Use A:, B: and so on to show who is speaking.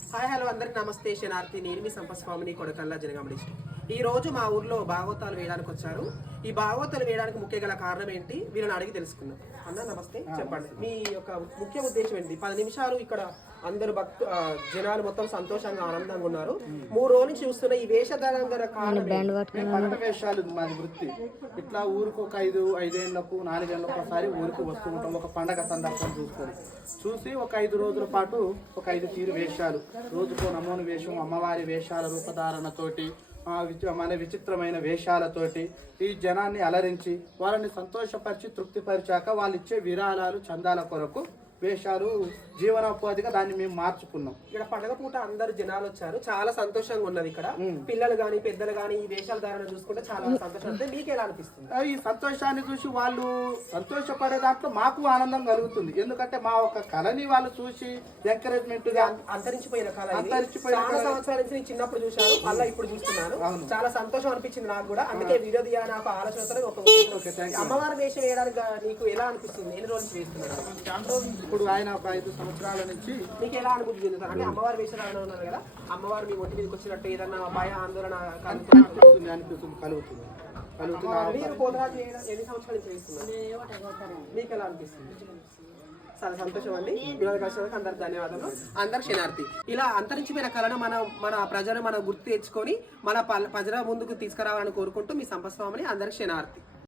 A: Hi hello అందరికి నమస్తే. శనార్థి నేను మీ సంపస్వామిని కొడకల్లా జనగామ డిస్ట్రిక్ట్. ఈ రోజు మా ఊర్లో భాగవతాలు వేయడానికి వచ్చారు. ఈ భాగవతాలు వేయడానికి ముఖ్య గల కారణం ఏంటి వీళ్ళని అడిగి తెలుసుకుందాం. అన్న నమస్తే, చెప్పండి మీ యొక్క ముఖ్య ఉద్దేశం ఏంటి? 10 నిమిషాలు ఇక్కడ అందరు జనాలు మొత్తం సంతోషంగా ఆనందంగా ఉన్నారు. 3 రోజుల నుంచి చూస్తున్న ఈ వేషధారణ
B: పగట వేషాలు మాది వృత్తి. ఇట్లా ఊరికి ఒక 5 ఏళ్లకు 4 ఏళ్లకు ఒకసారి ఊరికి వస్తూ ఉంటాం. ఒక పండగ సందర్భం చూసి ఒక 5 రోజుల పాటు ఒక 5 తీరు వేషాలు, రోజుకో నమూను వేషం, అమ్మవారి వేషాల రూపధారణతోటి, మన విచిత్రమైన వేషాలతోటి ఈ జనాన్ని అలరించి వాళ్ళని సంతోషపరిచి తృప్తిపరిచాక వాళ్ళు ఇచ్చే విరాళాలు చందాల కొరకు వేషాలు జీవనోపాధిగా దాన్ని మేము మార్చుకున్నాం.
A: ఇక్కడ పండగ పూట అందరు జనాలు వచ్చారు, చాలా సంతోషంగా ఉన్నది. ఇక్కడ పిల్లలు గాని పెద్దలు గాని ఈ వేషాల ధారణ చూసుకుంటే చాలా సంతోషం. మీకు ఎలా అనిపిస్తుంది?
B: ఈ సంతోషాన్ని చూసి వాళ్ళు సంతోషపడే దాంట్లో మాకు ఆనందం కలుగుతుంది. ఎందుకంటే మా ఒక కళని వాళ్ళు చూసి ఎంకరేజ్మెంట్ గా
A: అంతరించిపోయిన కళ, చాలా సంవత్సరాల నుంచి నేను చిన్నప్పుడు చూశాను, మళ్ళీ ఇప్పుడు చూస్తున్నాను. చాలా సంతోషం అనిపించింది నాకు కూడా. అందుకే వీడియో తీయాలని నాకు ఆలోచనతో అమ్మవారి వేషం వేయడానికి నీకు ఎలా అనిపిస్తుంది? ఎన్ని రోజులు చేస్తున్నారు?
B: ఇప్పుడు ఆయన ఒక 5 సంవత్సరాల నుంచి.
A: మీకు ఎలా అనుభూతి చెందుతారు? అంటే అమ్మవారి వేషధారణ ఉన్నారు కదా, అమ్మవారు మీ ఒంటి మీదకి వచ్చినట్టు ఏదన్నా భయ ఆందోళన
B: అనిపిస్తుంది కలుగుతుంది.
A: మీరు పోతరాజు ఎన్ని సంవత్సరాల నుంచి చేస్తున్నారు? మీకు ఎలా అనిపిస్తుంది? చాలా సంతోషం అండి. అందరికి ధన్యవాదాలు. అందరు శనార్థి. ఇలా అంతరించిపోయిన కళను మన ప్రజలు మనం గుర్తు తెచ్చుకొని మన ప్రజల ముందుకు తీసుకురావాలని కోరుకుంటూ మీ సంపస్వామిని. అందరికి శనార్థి.